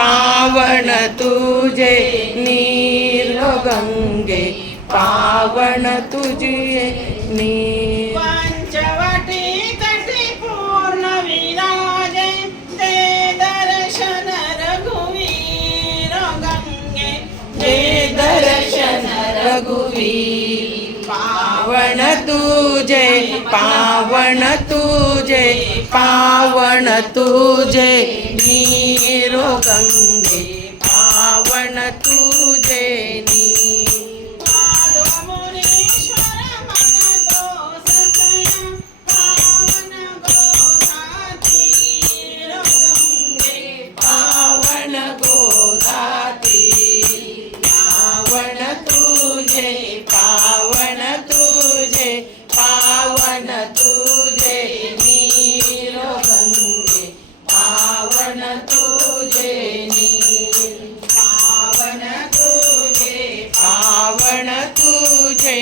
पावन तुझे नीर गंगे पावन तुझे नीर पंचवटी तटी पूर्ण विराजे दे दर्शन रघुवीर गंगे। दे दर्शन रघुवीर पावन तुझे पावन तुझे पावन तुझे गंगे पावन तुझे नीरो गंगे पावन तुझे नीर पावन तुझे पावन तुझे